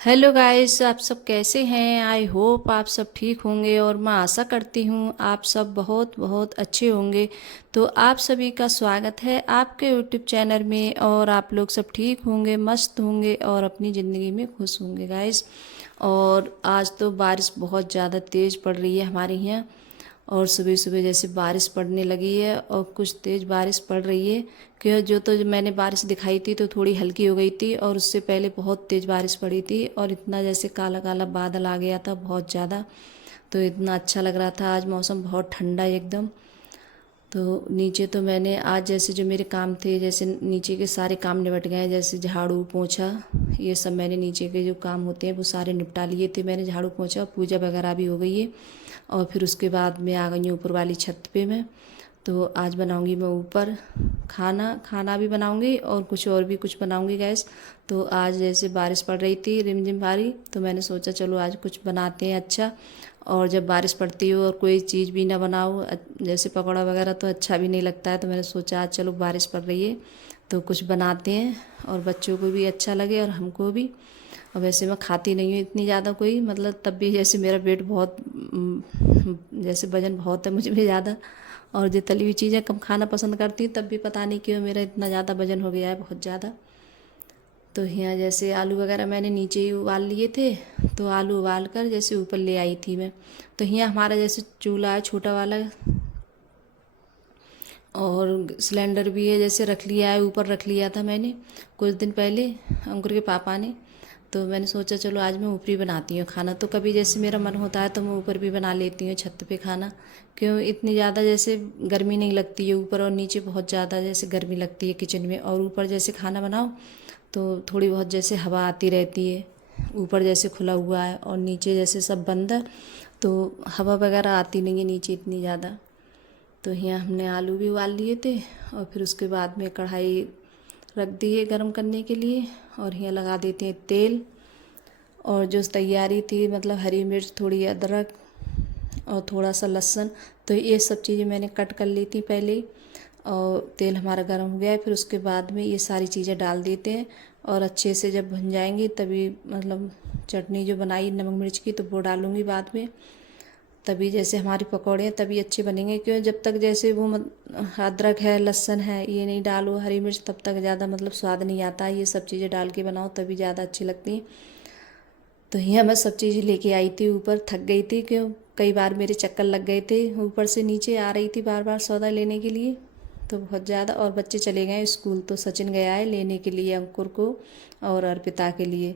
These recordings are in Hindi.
हेलो गाइस, आप सब कैसे हैं। आई होप आप सब ठीक होंगे और मैं आशा करती हूँ आप सब बहुत बहुत अच्छे होंगे। तो आप सभी का स्वागत है आपके यूट्यूब चैनल में और आप लोग सब ठीक होंगे, मस्त होंगे और अपनी ज़िंदगी में खुश होंगे गाइस। और आज तो बारिश बहुत ज़्यादा तेज़ पड़ रही है हमारे यहाँ। और सुबह सुबह जैसे बारिश पड़ने लगी है और कुछ तेज़ बारिश पड़ रही है कि जो मैंने बारिश दिखाई थी तो थोड़ी हल्की हो गई थी, और उससे पहले बहुत तेज़ बारिश पड़ी थी और इतना जैसे काला काला बादल आ गया था बहुत ज़्यादा। तो इतना अच्छा लग रहा था, आज मौसम बहुत ठंडा है एकदम। तो नीचे तो मैंने आज जैसे जो मेरे काम थे, जैसे नीचे के सारे काम निपट गए हैं, जैसे झाड़ू पोछा ये सब मैंने नीचे के जो काम होते हैं वो सारे निपटा लिए थे। मैंने झाड़ू पोछा, पूजा वगैरह भी हो गई है। और फिर उसके बाद मैं आ गई हूँ ऊपर वाली छत पे मैं। तो आज बनाऊंगी मैं ऊपर खाना खाना भी बनाऊंगी और कुछ और भी कुछ बनाऊंगी गैस। तो आज जैसे बारिश पड़ रही थी रिमझिम भारी, तो मैंने सोचा चलो आज कुछ बनाते हैं अच्छा। और जब बारिश पड़ती हो और कोई चीज़ भी ना बनाओ जैसे पकौड़ा वगैरह तो अच्छा भी नहीं लगता है, तो मैंने सोचा आज चलो बारिश पड़ रही है तो कुछ बनाते हैं और बच्चों को भी अच्छा लगे और हमको भी। और वैसे मैं खाती नहीं हूँ इतनी ज़्यादा कोई, मतलब तब भी जैसे मेरा वेट बहुत जैसे वजन बहुत है मुझे भी ज़्यादा। और जो तली हुई चीज़ें कम खाना पसंद करती हूँ, तब भी पता नहीं क्यों मेरा इतना ज़्यादा वजन हो गया है बहुत ज़्यादा। तो यहाँ जैसे आलू वगैरह मैंने नीचे ही उबाल लिए थे, तो आलू उबाल कर जैसे ऊपर ले आई थी मैं। तो यहाँ हमारा जैसे चूल्हा है छोटा वाला, और सिलेंडर भी है जैसे रख लिया है, ऊपर रख लिया था मैंने कुछ दिन पहले अंकुर के पापा ने। तो मैंने सोचा चलो आज मैं ऊपर ही बनाती हूँ खाना। तो कभी जैसे मेरा मन होता है तो मैं ऊपर भी बना लेती हूँ छत पे खाना। क्यों इतनी ज़्यादा जैसे गर्मी नहीं लगती है ऊपर, और नीचे बहुत ज़्यादा जैसे गर्मी लगती है किचन में। और ऊपर जैसे खाना बनाओ तो थोड़ी बहुत जैसे हवा आती रहती है, ऊपर जैसे खुला हुआ है और नीचे जैसे सब बंद है, तो हवा वगैरह आती नहीं है नीचे इतनी ज़्यादा। तो यहाँ हमने आलू भी उबाल लिए थे और फिर उसके बाद में कढ़ाई रख दी है गर्म करने के लिए। और यहाँ लगा देते हैं तेल। और जो तैयारी थी मतलब हरी मिर्च, थोड़ी अदरक और थोड़ा सा लहसुन, तो ये सब चीज़ें मैंने कट कर ली थी पहले ही। और तेल हमारा गर्म हो गया है, फिर उसके बाद में ये सारी चीज़ें डाल देते हैं। और अच्छे से जब भुन जाएंगी तभी मतलब चटनी जो बनाई नमक मिर्च की तो वो डालूँगी बाद में। तभी जैसे हमारे पकौड़े हैं तभी अच्छे बनेंगे, क्यों जब तक जैसे वो अदरक है लहसुन है ये नहीं डालो हरी मिर्च, तब तक ज़्यादा मतलब स्वाद नहीं आता है। ये सब चीज़ें डाल के बनाओ तभी ज़्यादा अच्छी लगती हैं। तो यहाँ मैं सब चीज़ें लेके आई थी ऊपर, थक गई थी क्यों कई बार मेरे चक्कर लग गए थे, ऊपर से नीचे आ रही थी बार बार सौदा लेने के लिए। तो बहुत ज़्यादा, और बच्चे चले गए स्कूल, तो सचिन गया है लेने के लिए अंकुर को और अर्पिता के लिए।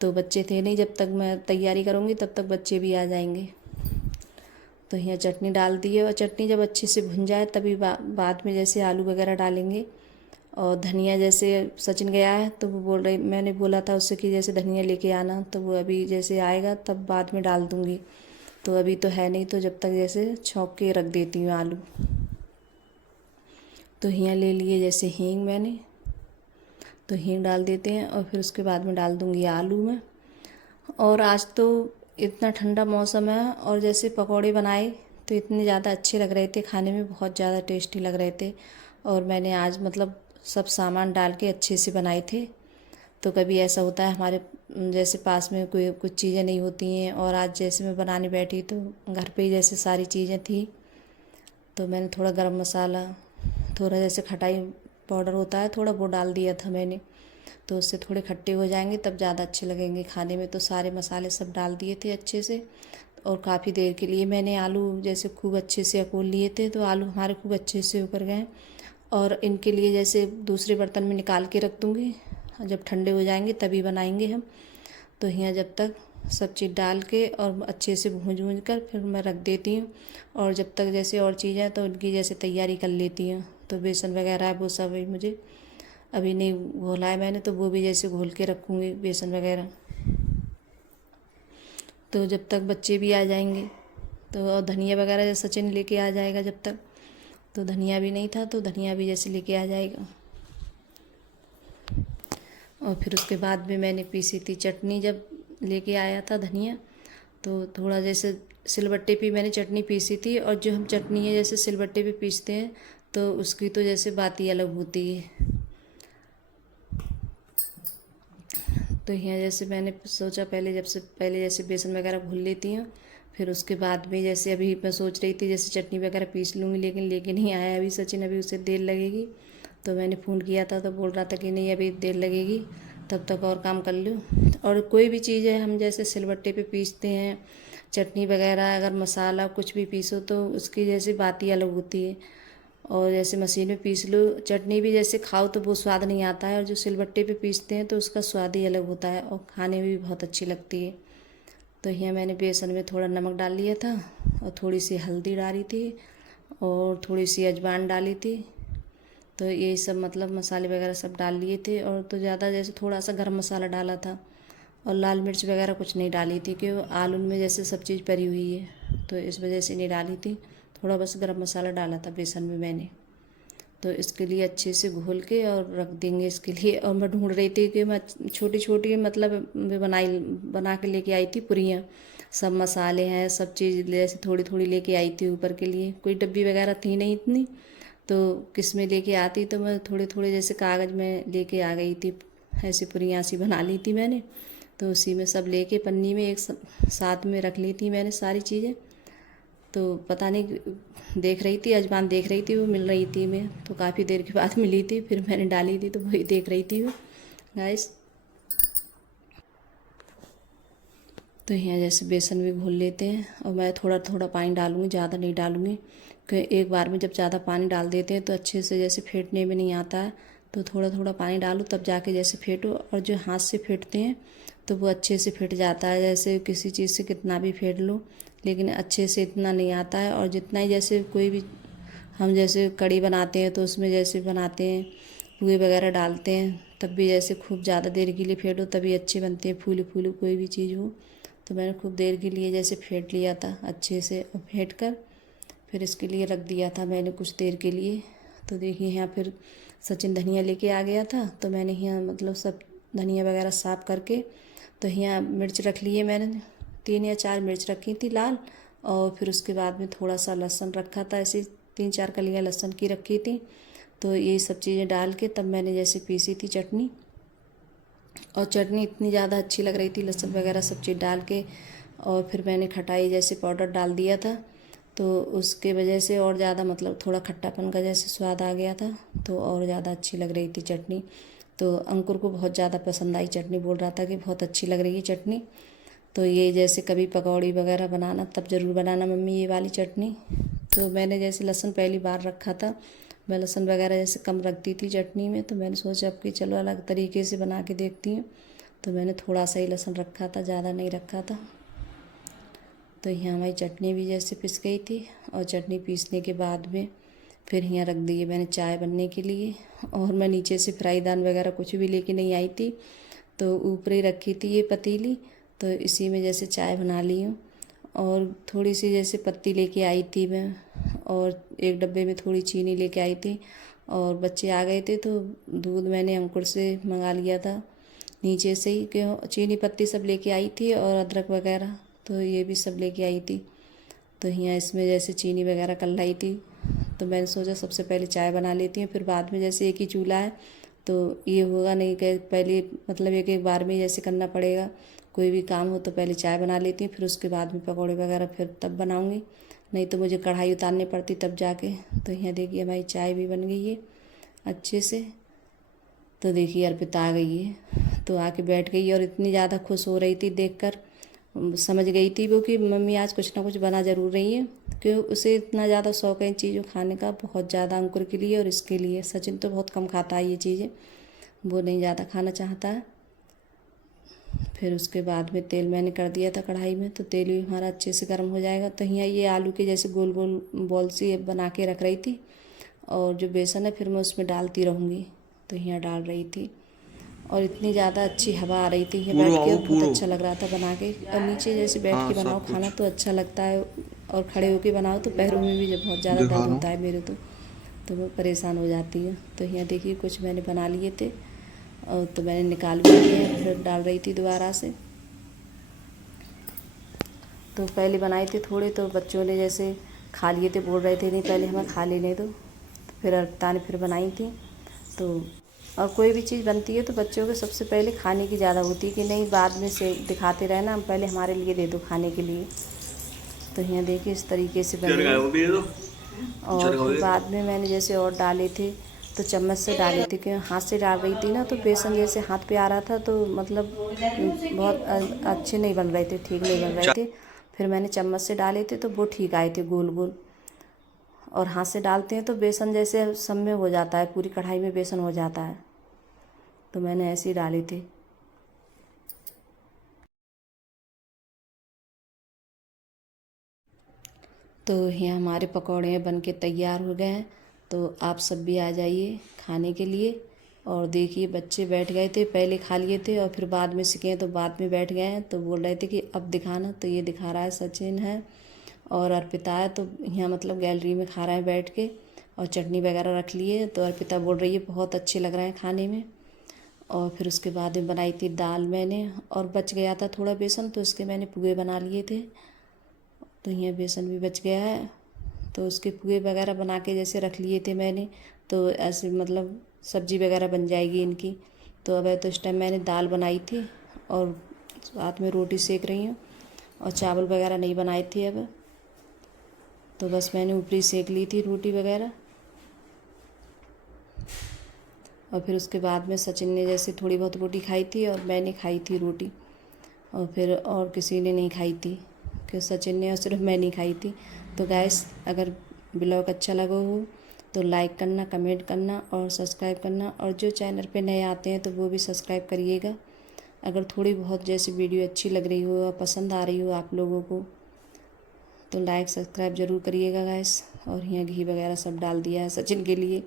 तो बच्चे थे नहीं, जब तक मैं तैयारी करूँगी तब तक बच्चे भी आ जाएंगे। तो यहाँ चटनी डाल दी है और चटनी जब अच्छे से भुन जाए तभी बाद में जैसे आलू वगैरह डालेंगे। और धनिया जैसे सचिन गया है तो वो बोल रही, मैंने बोला था उससे कि जैसे धनिया लेके आना, तो वो अभी जैसे आएगा तब बाद में डाल दूँगी। तो अभी तो है नहीं, तो जब तक जैसे छौंक के रख देती हूँ आलू। तो यहाँ ले लिए जैसे हींग मैंने, तो हींग डाल देते हैं और फिर उसके बाद में डाल दूँगी आलू में। और आज तो इतना ठंडा मौसम है और जैसे पकौड़े बनाए तो इतने ज़्यादा अच्छे लग रहे थे, खाने में बहुत ज़्यादा टेस्टी लग रहे थे। और मैंने आज मतलब सब सामान डाल के अच्छे से बनाए थे। तो कभी ऐसा होता है हमारे जैसे पास में कोई कुछ चीज़ें नहीं होती हैं, और आज जैसे मैं बनाने बैठी तो घर पे ही जैसे सारी चीज़ें थी। तो मैंने थोड़ा गरम मसाला, थोड़ा जैसे खटाई पाउडर होता है थोड़ा, वो डाल दिया था मैंने। तो उससे थोड़े खट्टे हो जाएंगे तब ज़्यादा अच्छे लगेंगे खाने में। तो सारे मसाले सब डाल दिए थे अच्छे से। और काफ़ी देर के लिए मैंने आलू जैसे खूब अच्छे से अकोल लिए थे, तो आलू हमारे खूब अच्छे से उकर गए। और इनके लिए जैसे दूसरे बर्तन में निकाल के रख दूँगी, जब ठंडे हो जाएंगे तभी बनाएंगे हम। तो यहाँ जब तक सब चीज़ डाल के और अच्छे से भूंज भूंज कर फिर मैं रख देती हूँ। और जब तक जैसे और चीज़ें तो उनकी जैसे तैयारी कर लेती हूँ। तो बेसन वगैरह है वो सब भी मुझे अभी नहीं घोला है मैंने, तो वो भी जैसे घोल के रखूँगी बेसन वगैरह। तो जब तक बच्चे भी आ जाएंगे तो, और धनिया वगैरह जैसे सचिन लेके आ जाएगा जब तक, तो धनिया भी नहीं था तो धनिया भी जैसे लेके आ जाएगा। और फिर उसके बाद में मैंने पीसी थी चटनी, जब लेके आया था धनिया तो थोड़ा जैसे सिलबट्टे पे मैंने चटनी पीसी थी। और जो हम चटनी है जैसे सिलबट्टे पे पीसते हैं तो उसकी तो जैसे बात ही अलग होती है। तो यहाँ जैसे मैंने सोचा पहले जैसे बेसन वगैरह घोल लेती हूँ, फिर उसके बाद में जैसे अभी मैं सोच रही थी जैसे चटनी वगैरह पीस लूँगी, लेकिन लेके नहीं आया अभी सचिन, अभी उसे देर लगेगी। तो मैंने फ़ोन किया था तो बोल रहा था कि नहीं अभी देर लगेगी, तब तक और काम कर लो। और कोई भी चीज़ है हम जैसे सिलबट्टे पे पीसते हैं, चटनी वगैरह अगर मसाला कुछ भी पीसो तो उसकी जैसे बात ही अलग होती है। और जैसे मशीन में पीस लो चटनी भी जैसे खाओ तो वो स्वाद नहीं आता है, और जो सिलबट्टे पे पीसते हैं तो उसका स्वाद ही अलग होता है और खाने में भी बहुत अच्छी लगती है। तो यहाँ मैंने बेसन में थोड़ा नमक डाल लिया था और थोड़ी सी हल्दी डाली थी और थोड़ी सी अजवाइन डाली थी। तो ये सब मतलब मसाले वगैरह सब डाल लिए थे, और तो ज़्यादा जैसे थोड़ा सा गरम मसाला डाला था, और लाल मिर्च वगैरह कुछ नहीं डाली थी क्योंकि आलू में जैसे सब चीज़ भरी हुई है तो इस वजह से नहीं डाली थी। थोड़ा बस गरम मसाला डाला था बेसन में मैंने। तो इसके लिए अच्छे से घोल के और रख देंगे इसके लिए। और मैं ढूंढ रही थी कि मैं छोटी छोटी मतलब बना के लेके आई थी पूरियाँ, सब मसाले हैं सब चीज़ जैसे थोड़ी थोड़ी लेके आई थी ऊपर के लिए, कोई डब्बी वगैरह थी नहीं इतनी, तो किस में लेके आती तो मैं थोड़े थोड़े जैसे कागज़ में लेके आ गई थी, ऐसी पूरियाँ सी बना ली थी मैंने। तो उसी में सब लेके पन्नी में एक साथ में रख ली थी मैंने सारी चीज़ें। तो पता नहीं देख रही थी अजवाइन देख रही थी वो मिल रही थी, मैं तो काफ़ी देर के बाद मिली थी, फिर मैंने डाली थी तो वही देख रही थी वो गाइस। तो यहाँ जैसे बेसन भी घोल लेते हैं, और मैं थोड़ा थोड़ा पानी डालूँगी, ज़्यादा नहीं डालूँगी क्योंकि एक बार में जब ज़्यादा पानी डाल देते हैं तो अच्छे से जैसे फेंटने में नहीं आता है। तो थोड़ा थोड़ा पानी डालो तब जाके जैसे फेंटो, और जो हाथ से फेंटते हैं तो वो अच्छे से फेंट जाता है, जैसे किसी चीज़ से कितना भी फेंट लो लेकिन अच्छे से इतना नहीं आता है। और जितना ही जैसे कोई भी हम जैसे कड़ी बनाते हैं तो उसमें जैसे बनाते हैं पुए वगैरह डालते हैं तब भी जैसे खूब ज़्यादा देर के लिए फेंटो तभी अच्छे बनते हैं, फूले फूले कोई भी चीज़ हो। तो मैंने खूब देर के लिए जैसे फेंट लिया था अच्छे से, और फेंट कर फिर इसके लिए रख दिया था मैंने कुछ देर के लिए। तो देखिए यहाँ फिर सचिन धनिया लेके आ गया था, तो मैंने यहाँ मतलब सब धनिया वगैरह साफ़ करके तो यहाँ मिर्च रख लिए मैंने, 3 या 4 मिर्च रखी थी लाल, और फिर उसके बाद में थोड़ा सा लहसुन रखा था, ऐसे 3-4 कलियाँ लहसुन की रखी थी। तो ये सब चीज़ें डाल के तब मैंने जैसे पीसी थी चटनी, और चटनी इतनी ज़्यादा अच्छी लग रही थी लहसुन वगैरह सब चीज़ डाल के। और फिर मैंने खटाई जैसे पाउडर डाल दिया था तो उसके वजह से और ज़्यादा मतलब थोड़ा खट्टापन का जैसे स्वाद आ गया था, तो और ज़्यादा अच्छी लग रही थी चटनी। तो अंकुर को बहुत ज़्यादा पसंद आई चटनी, बोल रहा था कि बहुत अच्छी लग रही है चटनी। तो ये जैसे कभी पकौड़ी वगैरह बनाना तब ज़रूर बनाना मम्मी ये वाली चटनी। तो मैंने जैसे लहसुन पहली बार रखा था, मैं लहसुन वगैरह जैसे कम रखती थी चटनी में, तो मैंने सोचा अब कि चलो अलग तरीके से बना के देखती हूँ। तो मैंने थोड़ा सा ही लहसुन रखा था, ज़्यादा नहीं रखा था। तो यहाँ हमारी चटनी भी जैसे पिस गई थी, और चटनी पीसने के बाद में फिर यहाँ रख दी मैंने चाय बनने के लिए। और मैं नीचे से फ्राईदान वगैरह कुछ भी लेके नहीं आई थी, तो ऊपर ही रखी थी ये पतीली, तो इसी में जैसे चाय बना ली हूँ। और थोड़ी सी जैसे पत्ती लेके आई थी मैं, और एक डब्बे में थोड़ी चीनी लेके आई थी, और बच्चे आ गए थे तो दूध मैंने अंकुर से मंगा लिया था नीचे से ही, कि चीनी पत्ती सब लेके आई थी और अदरक वगैरह तो ये भी सब लेके आई थी। तो यहाँ इसमें जैसे चीनी वगैरह कर लाई थी, तो मैंने सोचा सबसे पहले चाय बना लेती हूँ, फिर बाद में जैसे एक ही चूल्हा है तो ये होगा नहीं कि पहले मतलब एक एक बार में जैसे करना पड़ेगा, कोई भी काम हो तो पहले चाय बना लेती हूँ फिर उसके बाद में पकौड़े वगैरह फिर तब बनाऊँगी, नहीं तो मुझे कढ़ाई उतारनी पड़ती तब जाके। तो यहाँ देखिए हमारी चाय भी बन गई है अच्छे से। तो देखिए अर्पिता आ गई है, तो आके बैठ गई और इतनी ज़्यादा खुश हो रही थी देखकर, समझ गई थी वो कि मम्मी आज कुछ ना कुछ बना ज़रूर रही है, क्योंकि उसे इतना ज़्यादा शौक है इन चीज़ों खाने का, बहुत ज़्यादा अंकुर के लिए और इसके लिए। सचिन तो बहुत कम खाता है ये चीज़ें, वो नहीं ज़्यादा खाना चाहता है। फिर उसके बाद में तेल मैंने कर दिया था कढ़ाई में, तो तेल भी हमारा अच्छे से गर्म हो जाएगा। तो यहाँ ये आलू के जैसे गोल गोल बॉल सी बना के रख रही थी, और जो बेसन है फिर मैं उसमें डालती रहूँगी। तो यहाँ डाल रही थी, और इतनी ज़्यादा अच्छी हवा आ रही थी, ये बैठ के बहुत अच्छा लग रहा था बना के। और नीचे जैसे बैठ के बनाओ खाना तो अच्छा लगता है, और खड़े होके बनाओ तो पैरों में भी जब बहुत ज़्यादा दर्द होता है मेरे तो मैं परेशान हो जाती हूँ। तो यहाँ देखिए कुछ मैंने बना लिए थे, और तो मैंने निकाल भी लिए, फिर डाल रही थी दोबारा से। तो पहले बनाए थे थोड़े, तो बच्चों ने जैसे खा लिए थे, बोल रहे थे नहीं पहले हमें खा लेने दो, तो फिर अर्पिता ने फिर बनाई थी। तो और कोई भी चीज़ बनती है तो बच्चों को सबसे पहले खाने की ज़्यादा होती है कि नहीं बाद में से दिखाते रहना, हम पहले हमारे लिए दे दो खाने के लिए। तो यहाँ देखिए इस तरीके से बने। और फिर बाद में मैंने जैसे और डाले थे तो चम्मच से डाले थे, क्योंकि हाथ से डाल रही थी ना तो बेसन जैसे हाथ पे आ रहा था तो मतलब बहुत अच्छे नहीं बन रहे थे, ठीक नहीं बन रहे थे। फिर मैंने चम्मच से डाले थे तो वो ठीक आए थे गोल गोल। और हाथ से डालते हैं तो बेसन जैसे सब में हो जाता है, पूरी कढ़ाई में बेसन हो जाता है। तो मैंने ऐसे ही डाले थे। तो यहाँ हमारे पकौड़े बन के तैयार हो गए हैं। तो आप सब भी आ जाइए खाने के लिए। और देखिए बच्चे बैठ गए थे, पहले खा लिए थे और फिर बाद में सीखे तो बाद में बैठ गए हैं। तो बोल रहे थे कि अब दिखाना, तो ये दिखा रहा है सचिन है और अर्पिता है। तो यहाँ मतलब गैलरी में खा रहे हैं बैठ के। और चटनी वगैरह रख लिए तो अर्पिता बोल रही है बहुत अच्छे लग रहे हैं खाने में। और फिर उसके बाद में बनाई थी दाल मैंने, और बच गया था थोड़ा बेसन तो उसके मैंने पुए बना लिए थे। तो यहाँ बेसन भी बच गया है तो उसके पुए वगैरह बना के जैसे रख लिए थे मैंने। तो ऐसे मतलब सब्जी वगैरह बन जाएगी इनकी। तो अब तो इस टाइम मैंने दाल बनाई थी और साथ में रोटी सेक रही हूँ। और चावल वगैरह नहीं बनाए थे अब, तो बस मैंने ऊपरी सेक ली थी रोटी वगैरह। और फिर उसके बाद में सचिन ने जैसे थोड़ी बहुत रोटी खाई थी और मैंने खाई थी रोटी। और फिर और किसी ने नहीं खाई थी, कि सचिन ने और सिर्फ मैं नहीं खाई थी। तो गैस अगर ब्लॉग अच्छा लगा हो तो लाइक करना, कमेंट करना और सब्सक्राइब करना। और जो चैनल पे नए आते हैं तो वो भी सब्सक्राइब करिएगा। अगर थोड़ी बहुत जैसे वीडियो अच्छी लग रही हो और पसंद आ रही हो आप लोगों को तो लाइक सब्सक्राइब ज़रूर करिएगा गैस। और यहाँ घी वगैरह सब डाल दिया है सचिन के लिए।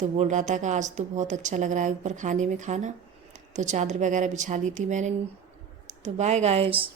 तो बोल रहा था कि आज तो बहुत अच्छा लग रहा है ऊपर खाने में खाना। तो चादर वगैरह बिछा ली थी मैंने। तो बाय गाइस।